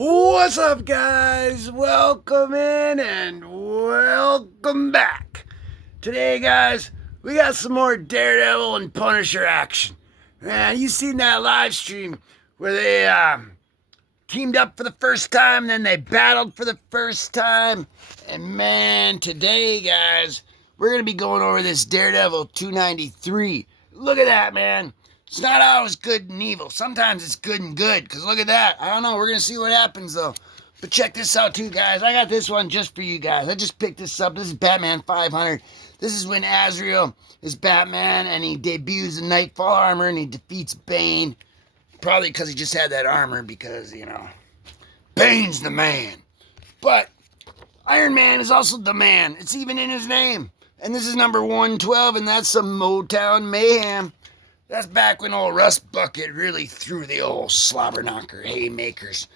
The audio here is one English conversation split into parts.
What's up, guys? Welcome in and welcome back. Today, guys, we got some more Daredevil and Punisher action. Man, you seen that live stream where they teamed up for the first time, then they battled for the first time. And man, today, guys, we're going to be going over this Daredevil 293. Look at that, man. It's not always good and evil. Sometimes it's good and good. Because look at that. I don't know. We're going to see what happens, though. But check this out, too, guys. I got this one just for you guys. I just picked this up. This is Batman 500. This is when Azrael is Batman, and he debuts the Nightfall armor, and he defeats Bane. Probably because he just had that armor, because, Bane's the man. But Iron Man is also the man. It's even in his name. And this is number 112, and that's some Motown mayhem. That's back when old Rust Bucket really threw the old slobber knocker haymakers.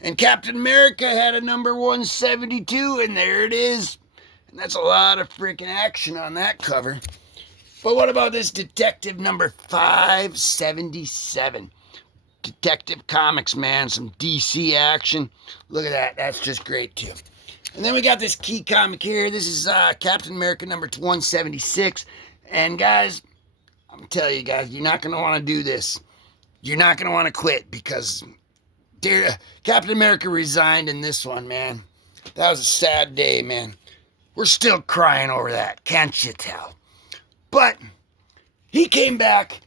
And Captain America had a number 172, and there it is. And that's a lot of freaking action on that cover. But what about this Detective number 577? Detective Comics, man. Some DC action. Look at that. That's just great, too. And then we got this key comic here. This is Captain America number 176. And guys, I'm telling you guys, you're not going to want to do this. You're not going to want to quit because Captain America resigned in this one, man. That was a sad day, man. We're still crying over that, can't you tell? But he came back,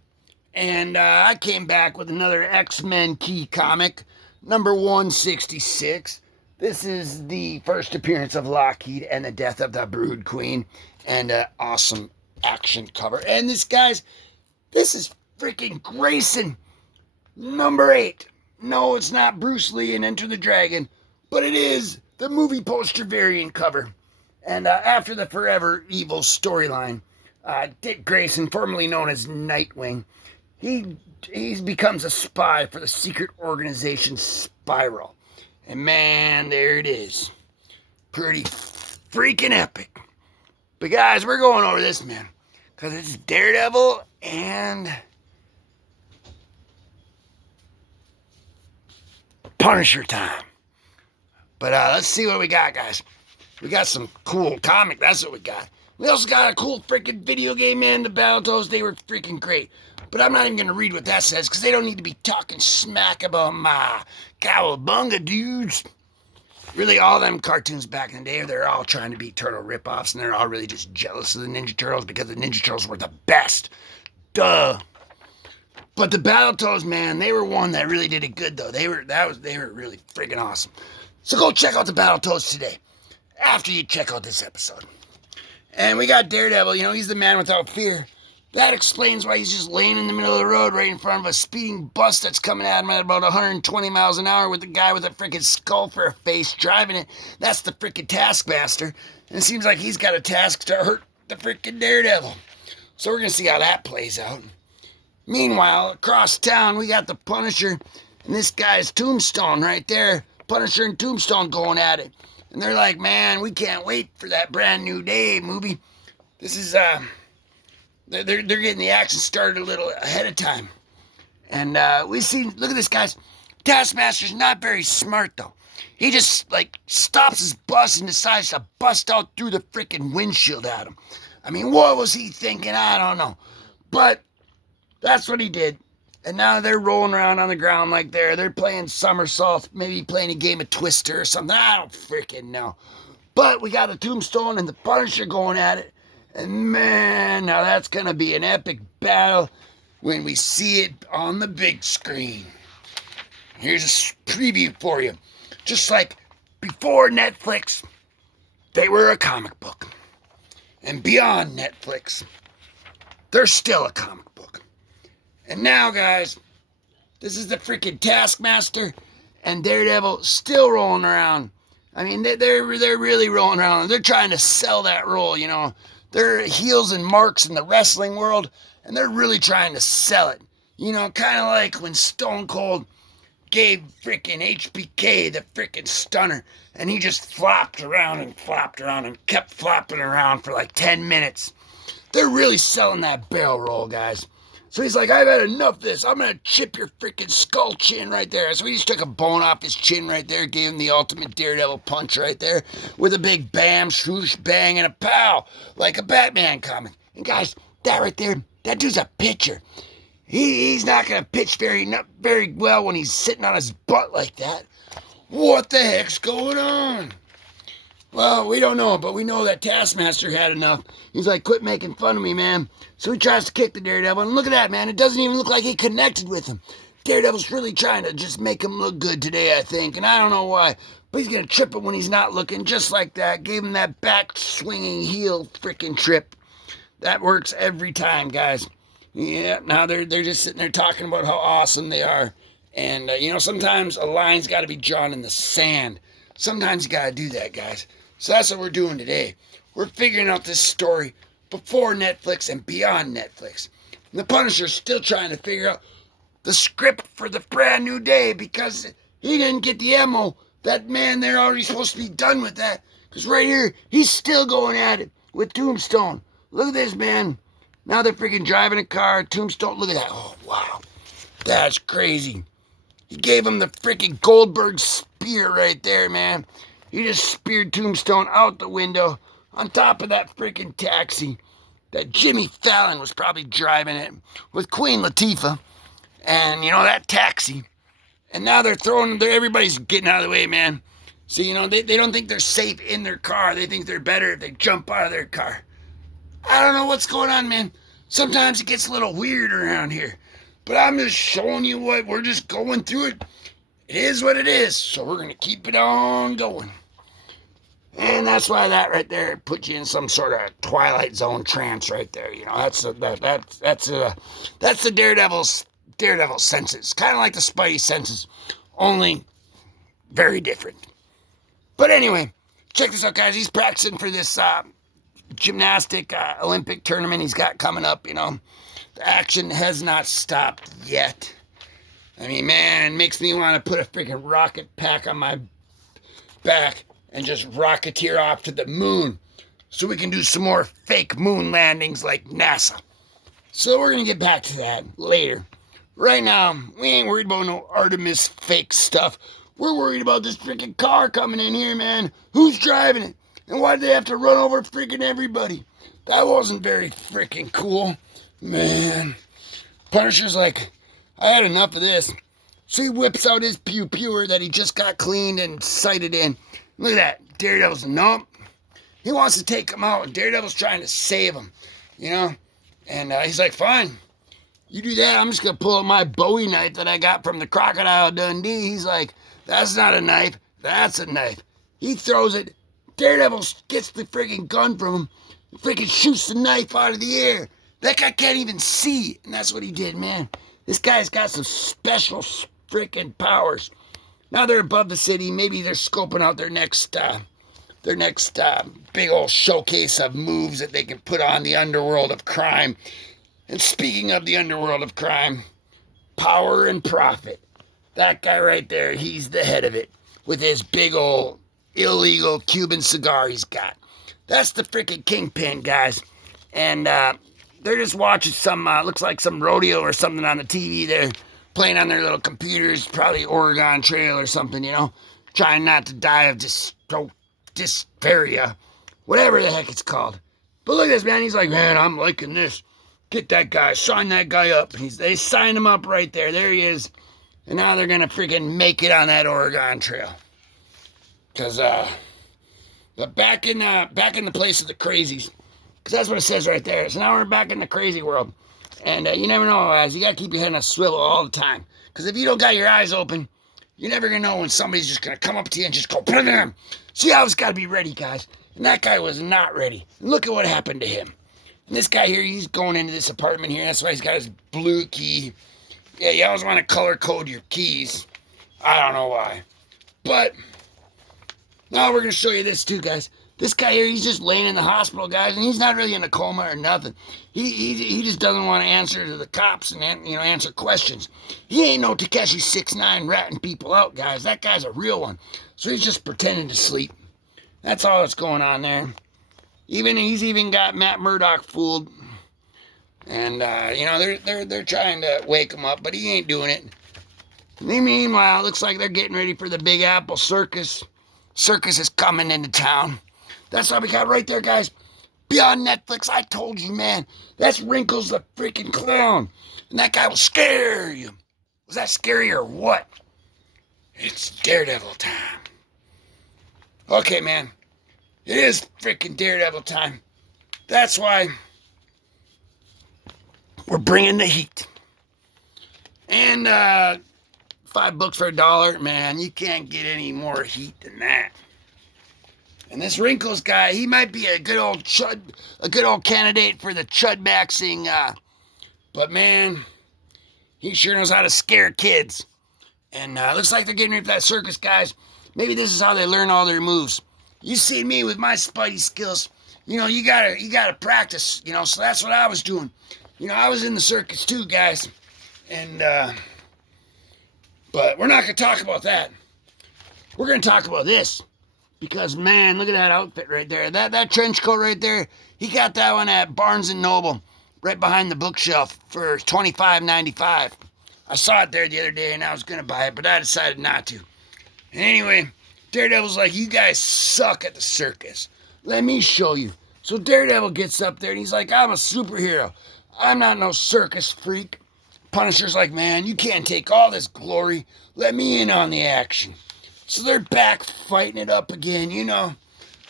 and I came back with another X-Men key comic, number 166. This is the first appearance of Lockheed and the death of the Brood Queen, and an awesome action cover. And this, guys, this is freaking Grayson, number 8. No, it's not Bruce Lee in Enter the Dragon, but it is the movie poster variant cover. And after the Forever Evil storyline, Dick Grayson, formerly known as Nightwing, he becomes a spy for the secret organization Spiral. And man, there it is. Pretty freaking epic. But guys, we're going over this, man, because it's Daredevil and Punisher time. But let's see what we got, guys. We got some cool comic. That's what we got. We also got a cool freaking video game, man. The Battletoads, they were freaking great. But I'm not even going to read what that says because they don't need to be talking smack about my cowabunga dudes. Really, all them cartoons back in the day, they're all trying to be turtle ripoffs, and they're all really just jealous of the Ninja Turtles because the Ninja Turtles were the best. Duh. But the Battletoads, man, they were one that really did it good, though. They were really freaking awesome. So go check out the Battletoads today, after you check out this episode. And we got Daredevil, he's the man without fear. That explains why he's just laying in the middle of the road right in front of a speeding bus that's coming at him at about 120 miles an hour with a guy with a freaking skull for a face driving it. That's the freaking Taskmaster. And it seems like he's got a task to hurt the freaking Daredevil. So we're going to see how that plays out. Meanwhile, across town, we got the Punisher and this guy's Tombstone right there. Punisher and Tombstone going at it. And they're like, man, we can't wait for that brand new day movie. This is, they're getting the action started a little ahead of time. And we see, look at this, guys. Taskmaster's not very smart, though. He just, stops his bus and decides to bust out through the freaking windshield at him. I mean, what was he thinking? I don't know. But that's what he did. And now they're rolling around on the ground like they're playing somersaults, maybe playing a game of Twister or something. I don't freaking know. But we got the Tombstone and the Punisher going at it. And man, now that's going to be an epic battle when we see it on the big screen. Here's a preview for you. Just like before Netflix, they were a comic book. And beyond Netflix, they're still a comic book. And now, guys, this is the freaking Taskmaster and Daredevil still rolling around. I mean, they're really rolling around. They're trying to sell that role, They're heels and marks in the wrestling world, and they're really trying to sell it. Kind of like when Stone Cold gave freaking HBK the freaking stunner, and he just flopped around and kept flopping around for like 10 minutes. They're really selling that barrel roll, guys. So he's like, I've had enough of this. I'm going to chip your freaking skull chin right there. So he just took a bone off his chin right there, gave him the ultimate Daredevil punch right there with a big bam, swoosh, bang, and a pow, like a Batman comic. And guys, that right there, that dude's a pitcher. He's not going to pitch very well when he's sitting on his butt like that. What the heck's going on? Well, we don't know, but we know that Taskmaster had enough. He's like, quit making fun of me, man. So he tries to kick the Daredevil, and look at that, man. It doesn't even look like he connected with him. Daredevil's really trying to just make him look good today, I think, and I don't know why. But he's going to trip him when he's not looking, just like that. Gave him that back-swinging heel freaking trip. That works every time, guys. Yeah, now they're just sitting there talking about how awesome they are. And, sometimes a line's got to be drawn in the sand. Sometimes you got to do that, guys. So that's what we're doing today. We're figuring out this story before Netflix and beyond Netflix. And the Punisher's still trying to figure out the script for the brand new day because he didn't get the ammo. That man, they're already supposed to be done with that. Because right here, he's still going at it with Tombstone. Look at this, man. Now they're freaking driving a car. Tombstone, look at that. Oh, wow. That's crazy. He gave him the freaking Goldberg spear right there, man. He just speared Tombstone out the window on top of that freaking taxi that Jimmy Fallon was probably driving it with Queen Latifah and, that taxi. And now they're everybody's getting out of the way, man. So, they don't think they're safe in their car. They think they're better if they jump out of their car. I don't know what's going on, man. Sometimes it gets a little weird around here. But I'm just showing you what, we're just going through it. It is what it is, so we're going to keep it on going. And that's why that right there puts you in some sort of Twilight Zone trance right there. That's the Daredevil senses. Kind of like the Spidey senses, only very different. But anyway, check this out, guys. He's practicing for this gymnastic Olympic tournament he's got coming up, The action has not stopped yet. I mean, man, it makes me want to put a freaking rocket pack on my back and just rocketeer off to the moon so we can do some more fake moon landings like NASA. So we're going to get back to that later. Right now, we ain't worried about no Artemis fake stuff. We're worried about this freaking car coming in here, man. Who's driving it? And why did they have to run over freaking everybody? That wasn't very freaking cool. Man. Punisher's like, I had enough of this. So he whips out his Pew Pewer that he just got cleaned and sighted in. Look at that. Daredevil's, nope. He wants to take him out. Daredevil's trying to save him, And he's like, fine. You do that, I'm just going to pull out my Bowie knife that I got from the Crocodile Dundee. He's like, that's not a knife. That's a knife. He throws it. Daredevil gets the freaking gun from him. Freaking shoots the knife out of the air. That guy can't even see. And that's what he did, man. This guy's got some special freaking powers. Now they're above the city. Maybe they're scoping out their next big old showcase of moves that they can put on the underworld of crime. And speaking of the underworld of crime, power and profit. That guy right there, he's the head of it with his big old illegal Cuban cigar he's got. That's the freaking kingpin, guys. And they're just watching some, looks like some rodeo or something on the TV there. Playing on their little computers, probably Oregon Trail or something, trying not to die of dyspharia, whatever the heck it's called. But look at this, man. He's like, man, I'm liking this. Get that guy, sign that guy up. They signed him up right there. There he is. And now they're going to freaking make it on that Oregon Trail. Because, but back in the place of the crazies. Because that's what it says right there. So now we're back in the crazy world. And you never know, guys. You got to keep your head on a swivel all the time. Because if you don't got your eyes open, you're never going to know when somebody's just going to come up to you and just go, bam. So you always got to be ready, guys. And that guy was not ready. And look at what happened to him. And this guy here, he's going into this apartment here. That's why he's got his blue key. Yeah, you always want to color code your keys. I don't know why. But now we're going to show you this too, guys. This guy here, he's just laying in the hospital, guys, and he's not really in a coma or nothing. He just doesn't want to answer to the cops and answer questions. He ain't no Takeshi 6ix9ine ratting people out, guys. That guy's a real one. So he's just pretending to sleep. That's all that's going on there. He's even got Matt Murdock fooled. And you know, they're trying to wake him up, but he ain't doing it. Meanwhile, looks like they're getting ready for the Big Apple Circus. Circus is coming into town. That's what we got right there, guys. Be on Netflix. I told you, man. That's Wrinkles the freaking clown. And that guy will scare you. Was that scary or what? It's Daredevil time. Okay, man. It is freaking Daredevil time. That's why we're bringing the heat. And $5 for $1, man. You can't get any more heat than that. And this Wrinkles guy, he might be a good old chud, a good old candidate for the chud maxing. But man, he sure knows how to scare kids. And looks like they're getting ready for that circus, guys. Maybe this is how they learn all their moves. You see me with my spidey skills. You know, you gotta practice. You know, so that's what I was doing. You know, I was in the circus too, guys. And but we're not gonna talk about that. We're gonna talk about this. Because, man, look at that outfit right there. That trench coat right there, he got that one at Barnes & Noble, right behind the bookshelf for $25.95. I saw it there the other day, and I was going to buy it, but I decided not to. And anyway, Daredevil's like, you guys suck at the circus. Let me show you. So Daredevil gets up there, and he's like, I'm a superhero. I'm not no circus freak. Punisher's like, man, you can't take all this glory. Let me in on the action. So they're back fighting it up again, you know,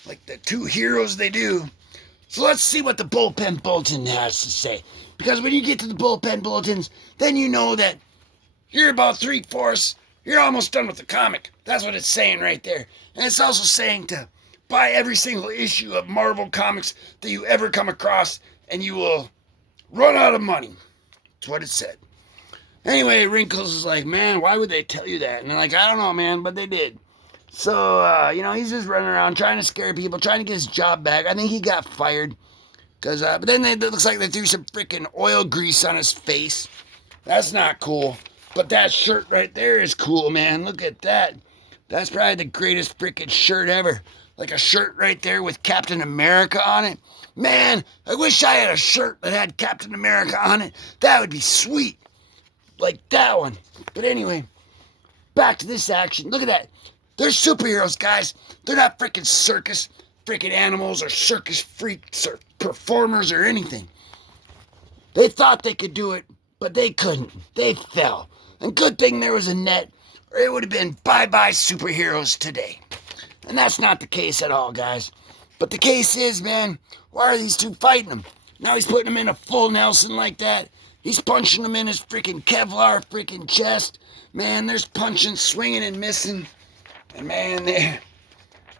like the two heroes they do. So let's see what the bullpen bulletin has to say. Because when you get to the bullpen bulletins, then you know that you're about 3/4, you're almost done with the comic. That's what it's saying right there. And it's also saying to buy every single issue of Marvel Comics that you ever come across, and you will run out of money. That's what it said. Anyway, Wrinkles is like, man, why would they tell you that? And they're like, I don't know, man, but they did. So, you know, he's just running around trying to scare people, trying to get his job back. I think he got fired. But then it looks like they threw some freaking oil grease on his face. That's not cool. But that shirt right there is cool, man. Look at that. That's probably the greatest freaking shirt ever. Like a shirt right there with Captain America on it. Man, I wish I had a shirt that had Captain America on it. That would be sweet. Like that one. But anyway, back to this action. Look at that. They're superheroes, guys. They're not freaking circus freaking animals or circus freaks or performers or anything. They thought they could do it, but they couldn't. They fell. And good thing there was a net, or it would have been bye-bye superheroes today. And that's not the case at all, guys. But the case is, man, why are these two fighting him? Now he's putting him in a full Nelson like that. He's punching him in his freaking Kevlar freaking chest. Man, there's punching, swinging, and missing. And man,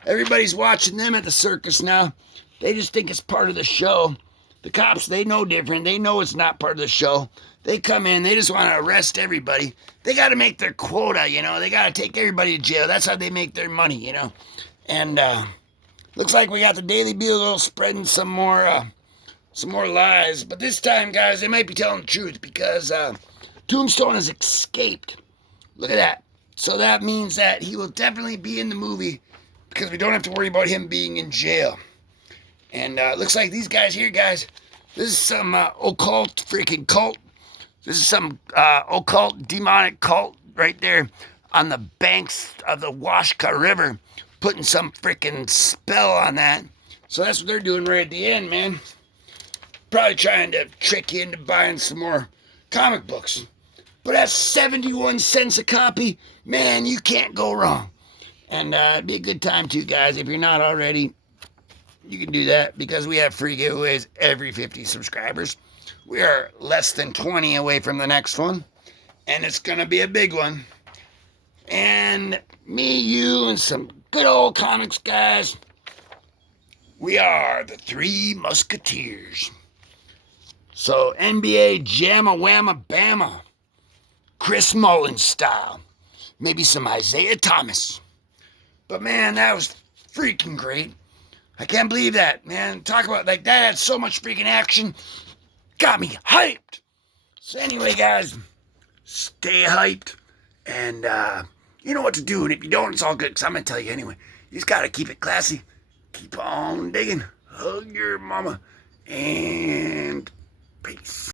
everybody's watching them at the circus now. They just think it's part of the show. The cops, they know different. They know it's not part of the show. They come in, they just want to arrest everybody. They got to make their quota, you know. They got to take everybody to jail. That's how they make their money, you know. And looks like we got the Daily Bugle spreading some more lies. But this time, guys, they might be telling the truth because Tombstone has escaped. Look at that. So that means that he will definitely be in the movie because we don't have to worry about him being in jail. And looks like these guys here, guys, this is some occult freaking cult. This is some occult demonic cult right there on the banks of the Washka River, putting some freaking spell on that. So that's what they're doing right at the end, man. Probably trying to trick you into buying some more comic books. But at 71 cents a copy, man, you can't go wrong. And it'd be a good time too, guys. If you're not already, you can do that because we have free giveaways every 50 subscribers. We are less than 20 away from the next one. And it's going to be a big one. And me, you, and some good old comics guys, we are the Three Musketeers. So NBA Jamma Whamma Bama. Chris Mullins style. Maybe some Isaiah Thomas. But man, that was freaking great. I can't believe that, man. Talk about like that had so much freaking action. Got me hyped. So anyway, guys, stay hyped. And you know what to do. And if you don't, it's all good. Because I'm going to tell you anyway. You just got to keep it classy. Keep on digging. Hug your mama. And peace.